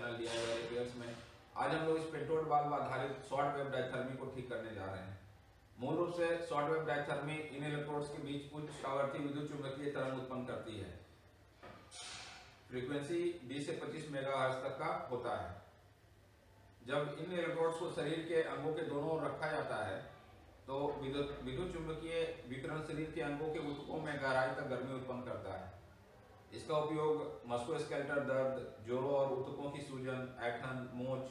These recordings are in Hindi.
चैनल DIY रिपेयर्स में। आज हम लोग इस पेंटोड वाल्व आधारित शॉर्ट वेव डायथर्मी को ठीक करने जा रहे हैं। मूल रूप से शॉर्ट वेव डायथर्मी इन इलेक्ट्रोड्स के बीच उच्च आवर्ती विद्युत चुंबकीय तरंग उत्पन्न करती है। फ्रीक्वेंसी 20 से 25 मेगाहर्ट्ज तक का होता है। जब इन इलेक्ट्रोड्स को शरीर के अंगों के दोनों ओर रखा जाता है तो विद्युत चुंबकीय विकिरण शरीर के अंगों के ऊतकों में गहराई तक गर्मी उत्पन्न करता है। इसका उपयोग मस्कुलोस्केलेटल दर्द, जोड़ों और ऊतकों की सूजन, ऐंठन, मोच,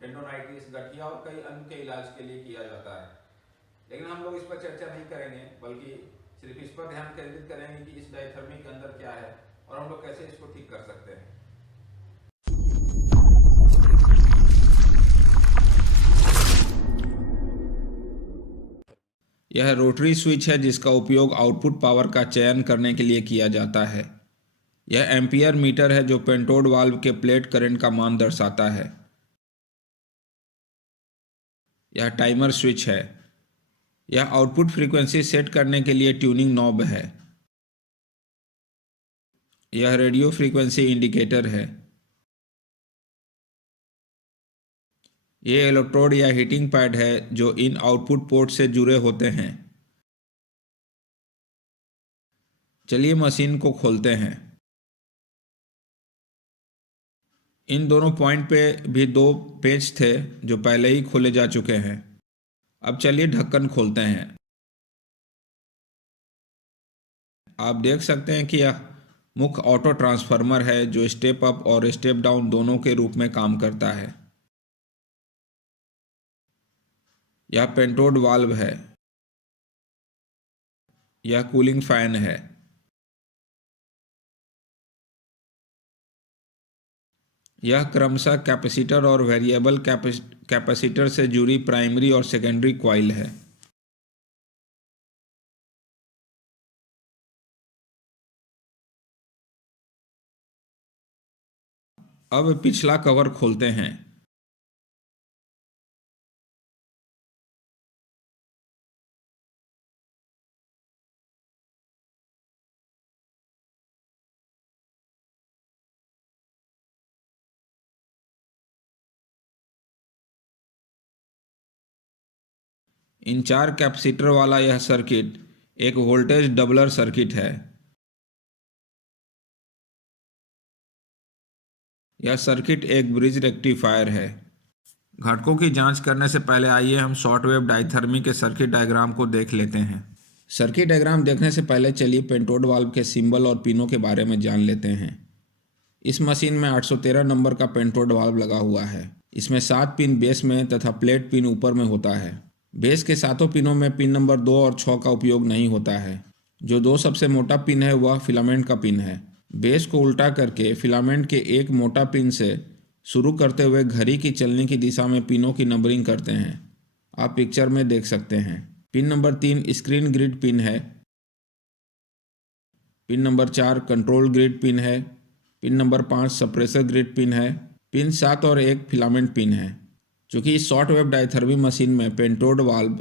टेंडोनाइटिस, गठिया और कई अन्य के इलाज के लिए किया जाता है। लेकिन हम लोग इस पर चर्चा नहीं करेंगे, बल्कि सिर्फ इस पर ध्यान केंद्रित करेंगे कि इस डायथर्मी के अंदर क्या है और हम लोग कैसे इसको ठीक कर सकते हैं। यह रोटरी स्विच है जिसका उपयोग आउटपुट पावर का चयन करने के लिए किया जाता है। यह एम्पियर मीटर है जो पेंटोड वाल्व के प्लेट करंट का मान दर्शाता है। यह टाइमर स्विच है। यह आउटपुट फ्रीक्वेंसी सेट करने के लिए ट्यूनिंग नॉब है। यह रेडियो फ्रीक्वेंसी इंडिकेटर है। ये इलेक्ट्रोड या हीटिंग पैड है जो इन आउटपुट पोर्ट से जुड़े होते हैं। चलिए मशीन को खोलते हैं। इन दोनों पॉइंट पे भी दो पेंच थे जो पहले ही खोले जा चुके हैं। अब चलिए ढक्कन खोलते हैं। आप देख सकते हैं कि यह मुख्य ऑटो ट्रांसफार्मर है जो स्टेप अप और स्टेप डाउन दोनों के रूप में काम करता है। यह पेंटोड वाल्व है। यह कूलिंग फैन है। यह क्रमशः कैपेसिटर और वेरिएबल कैपेसिटर से जुड़ी प्राइमरी और सेकेंडरी कॉइल है। अब पिछला कवर खोलते हैं। इन 4 कैपेसिटर वाला यह सर्किट एक वोल्टेज डबलर सर्किट है। यह सर्किट एक ब्रिज रेक्टिफायर है। घटकों की जांच करने से पहले आइए हम शॉर्ट वेव डायथर्मी के सर्किट डायग्राम को देख लेते हैं। सर्किट डायग्राम देखने से पहले चलिए पेंटोड वाल्व के सिंबल और पिनों के बारे में जान लेते हैं। इस मशीन में 813 नंबर का पेंटोड वाल्व लगा हुआ है। इसमें 7 पिन बेस में तथा प्लेट पिन ऊपर में होता है। बेस के सातों पिनों में पिन नंबर 2 और 6 का उपयोग नहीं होता है। जो 2 सबसे मोटा पिन है वह फिलामेंट का पिन है। बेस को उल्टा करके फिलामेंट के एक मोटा पिन से शुरू करते हुए घड़ी की चलने की दिशा में पिनों की नंबरिंग करते हैं। आप पिक्चर में देख सकते हैं। Pin number 3 screen grid pin है। Pin number 4 control grid pin है। Pin number 5 suppressor grid pin है। पिन 7 और 1 फिलामेंट पिन है। चूँकि इस शॉर्ट वेव डायथर्मी मशीन में pentode valve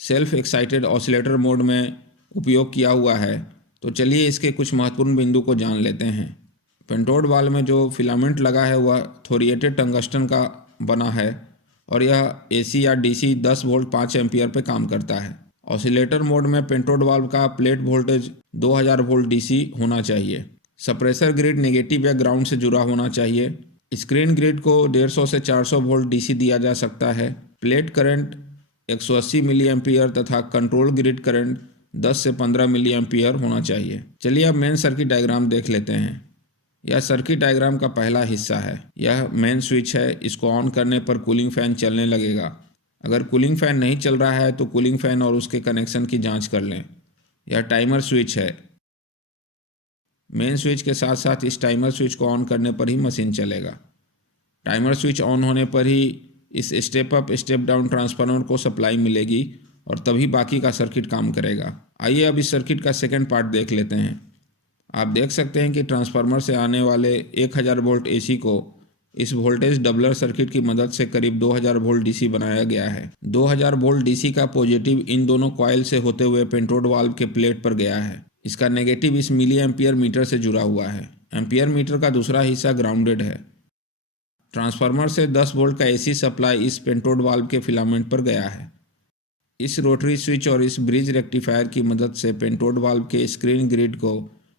self excited oscillator mode में उपयोग किया हुआ है, तो चलिए इसके कुछ महत्वपूर्ण बिंदु को जान लेते हैं। पेंटोड वाल्व में जो फिलामेंट लगा है वह थोरिएटेड टंगस्टन का बना है और यह AC या DC 10 वोल्ट 5 एम्पियर पे काम करता है। ऑसिलेटर मोड में पेंटोड वाल्व का प्लेट वोल्टेज 2000 वोल्ट DC होना चाहिए। सप्रेसर ग्रिड नेगेटिव या ग्राउंड से जुड़ा होना चाहिए। स्क्रीन ग्रिड को 150 से 400 वोल्ट DC दिया जा सकता है। प्लेट करंट 180 मिली एम्पियर तथा कंट्रोल ग्रिड करंट 10 से 15 मिली एम्पियर होना चाहिए। चलिए अब मेन सर्किट डायग्राम देख लेते हैं। यह सर्किट डायग्राम का पहला हिस्सा है। यह मेन स्विच है। इसको ऑन करने पर कूलिंग फैन चलने लगेगा। अगर कूलिंग फैन नहीं चल रहा है तो कूलिंग फैन और उसके कनेक्शन की जांच कर लें। यह टाइमर स्विच है। मेन स्विच के साथ साथ इस टाइमर स्विच को ऑन करने पर ही मशीन चलेगा। टाइमर स्विच ऑन होने पर ही इस step up step down transformer को सप्लाई मिलेगी और तभी बाकी का सर्किट काम करेगा। आइए अब इस सर्किट का सेकंड पार्ट देख लेते हैं। आप देख सकते हैं कि ट्रांसफार्मर से आने वाले 1000 वोल्ट AC को इस वोल्टेज डबलर सर्किट की मदद से करीब 2000 वोल्ट DC बनाया गया है। 2000 वोल्ट DC का पॉजिटिव इन दोनों कॉइल से होते हुए पेंटोड वाल्व के प्लेट पर गया है। इसका नेगेटिव इस मिली एम्पियर मीटर से जुड़ा हुआ है। एम्पियर मीटर का दूसरा हिस्सा ग्राउंडेड है। ट्रांसफार्मर से 10 वोल्ट का एसी सप्लाई इस पेंटोड वाल्व के फिलामेंट पर गया है। इस रोटरी स्विच और इस ब्रिज रेक्टिफायर की मदद से पेंटोड वाल्व के स्क्रीन ग्रिड को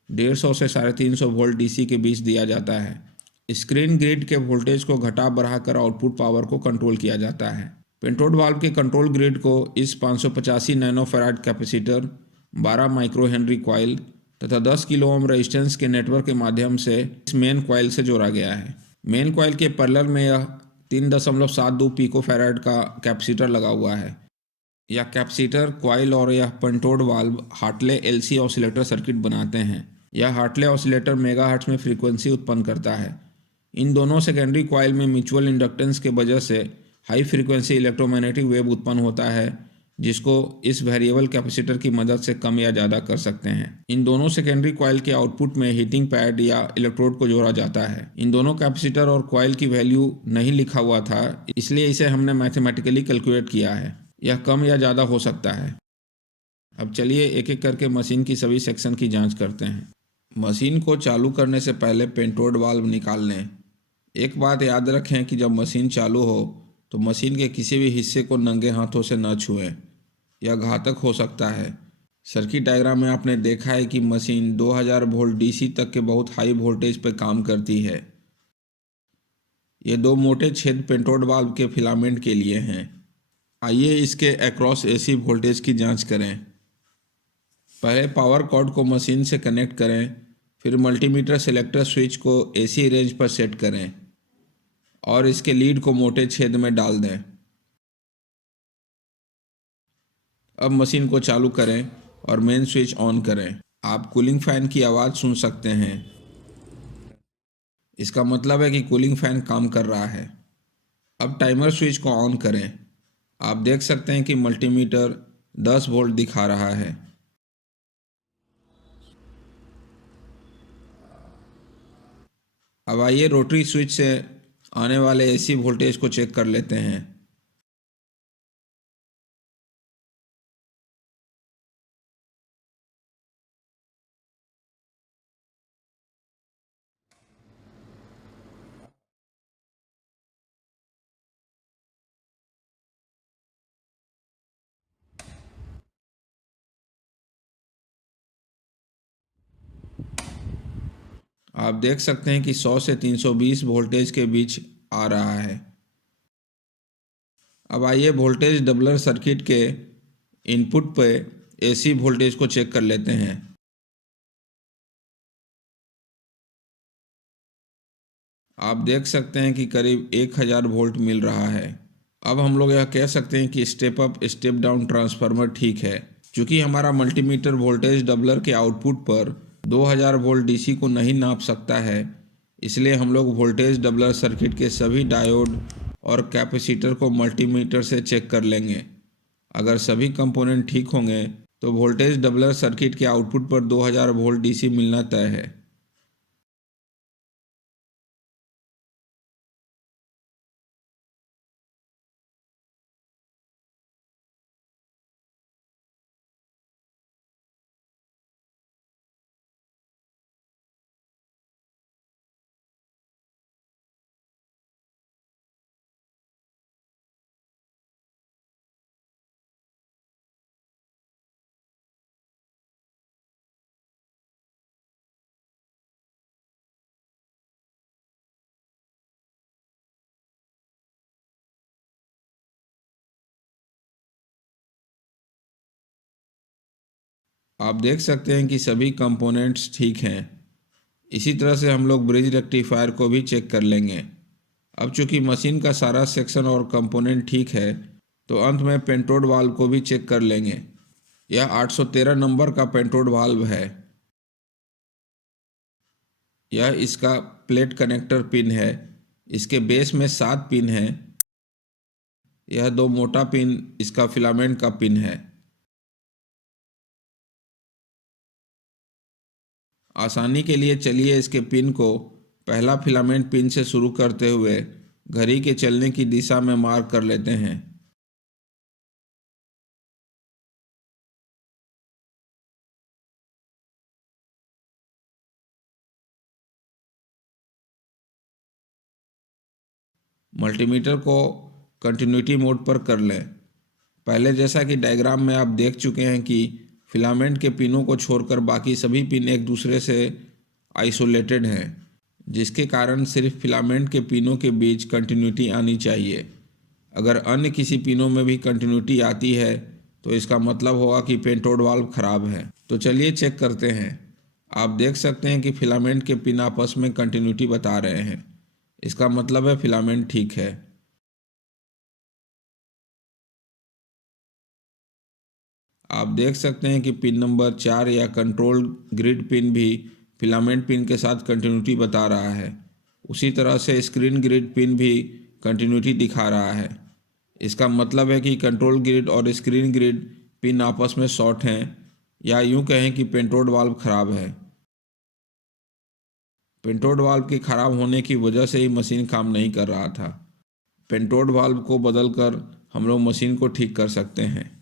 150 से 350 वोल्ट डीसी के बीच दिया जाता है। स्क्रीन ग्रिड के वोल्टेज को घटा बढ़ाकर आउटपुट पावर को कंट्रोल किया जाता है। पेंटोड वाल्व के कंट्रोल ग्रिड को इस 585 nanofarad capacitor, 12 micro Henry coil तथा 10 किलो ओम रेजिस्टेंस के नेटवर्क के माध्यम से इस मेन कॉइल से जोड़ा गया है। मेन कॉइल के पैरेलल में यह 3.72 पिको फैराड का कैपेसिटर लगा हुआ है। यह कैपेसिटर, कॉइल और यह pentode valve Hartley LC oscillator circuit बनाते हैं। यह हार्टले ऑसिलेटर मेगाहर्ट्ज में फ्रीक्वेंसी उत्पन्न करता है। इन दोनों सेकेंडरी कॉइल में म्यूचुअल इंडक्टेंस के वजह से हाई फ्रीक्वेंसी इलेक्ट्रोमैग्नेटिक वेव उत्पन्न होता है, जिसको इस वेरिएबल कैपेसिटर की मदद से कम या ज़्यादा कर सकते हैं। इन दोनों सेकेंडरी कॉइल के आउटपुट में हीटिंग पैड या इलेक्ट्रोड को जोड़ा जाता है। इन दोनों कैपेसिटर और कॉइल की वैल्यू नहीं लिखा हुआ था, इसलिए इसे हमने मैथमेटिकली कैलकुलेट किया है। यह कम या ज़्यादा हो सकता है। अब चलिए एक एक करके मशीन की सभी सेक्शन की जांच करते हैं। मशीन को चालू करने से पहले पेंटोड वाल्व निकाल लें। एक बात याद रखें कि जब मशीन चालू हो तो मशीन के किसी भी हिस्से को नंगे हाथों से न छुएं। यह घातक हो सकता है। सर्किट डायग्राम में आपने देखा है कि मशीन 2000 वोल्ट डीसी तक के बहुत हाई वोल्टेज पर काम करती है। ये दो मोटे छेद पेंटोड वाल्व के फिलामेंट के लिए हैं। आइए इसके अक्रॉस एसी वोल्टेज की जांच करें। पहले पावर कॉर्ड को मशीन से कनेक्ट करें, फिर मल्टीमीटर सेलेक्टर स्विच को एसी रेंज पर सेट करें और इसके लीड को मोटे छेद में डाल दें। अब मशीन को चालू करें और मेन स्विच ऑन करें। आप कूलिंग फैन की आवाज़ सुन सकते हैं। इसका मतलब है कि कूलिंग फैन काम कर रहा है। अब टाइमर स्विच को ऑन करें। आप देख सकते हैं कि मल्टीमीटर 10 वोल्ट दिखा रहा है। अब आइए रोटरी स्विच से आने वाले एसी वोल्टेज को चेक कर लेते हैं। आप देख सकते हैं कि 100 से 320 वोल्टेज के बीच आ रहा है। अब आइए वोल्टेज डबलर सर्किट के इनपुट पे एसी वोल्टेज को चेक कर लेते हैं। आप देख सकते हैं कि करीब 1000 वोल्ट मिल रहा है। अब हम लोग यह कह सकते हैं कि step up step down transformer ठीक है। चूँकि हमारा मल्टीमीटर वोल्टेज डबलर के आउटपुट पर 2000 वोल्ट डीसी को नहीं नाप सकता है, इसलिए हम लोग वोल्टेज डबलर सर्किट के सभी डायोड और कैपेसिटर को मल्टीमीटर से चेक कर लेंगे। अगर सभी कंपोनेंट ठीक होंगे तो वोल्टेज डबलर सर्किट के आउटपुट पर 2000 वोल्ट डीसी मिलना तय है। आप देख सकते हैं कि सभी कंपोनेंट्स ठीक हैं। इसी तरह से हम लोग ब्रिज रेक्टिफायर को भी चेक कर लेंगे। अब चूंकि मशीन का सारा सेक्शन और कंपोनेंट ठीक है तो अंत में पेंटोड वाल्व को भी चेक कर लेंगे। यह 813 नंबर का पेंटोड वाल्व है। यह इसका प्लेट कनेक्टर पिन है। इसके बेस में 7 पिन हैं। यह दो मोटा पिन इसका फिलामेंट का पिन है। आसानी के लिए चलिए इसके पिन को पहला फिलामेंट पिन से शुरू करते हुए घड़ी के चलने की दिशा में मार्क कर लेते हैं। मल्टीमीटर को कंटिन्यूटी मोड पर कर लें। पहले जैसा कि डायग्राम में आप देख चुके हैं कि फिलामेंट के पिनों को छोड़कर बाकी सभी पिन एक दूसरे से आइसोलेटेड हैं, जिसके कारण सिर्फ फिलामेंट के पिनों के बीच कंटिन्यूटी आनी चाहिए। अगर अन्य किसी पिनों में भी कंटिन्यूटी आती है तो इसका मतलब होगा कि पेंटोड वाल्व खराब है। तो चलिए चेक करते हैं। आप देख सकते हैं कि फिलामेंट के पिन आपस में कंटिन्यूटी बता रहे हैं। इसका मतलब है फिलामेंट ठीक है। आप देख सकते हैं कि पिन नंबर 4 या कंट्रोल ग्रिड पिन भी फिलामेंट पिन के साथ कंटिन्यूटी बता रहा है। उसी तरह से स्क्रीन ग्रिड पिन भी कंटिन्यूटी दिखा रहा है। इसका मतलब है कि कंट्रोल ग्रिड और स्क्रीन ग्रिड पिन आपस में शॉर्ट हैं, या यूं कहें कि पेंटोड वाल्व खराब है। पेंटोड वाल्व के खराब होने की वजह से ही मशीन काम नहीं कर रहा था। पेंटोड वाल्व को बदलकर हम लोग मशीन को ठीक कर सकते हैं।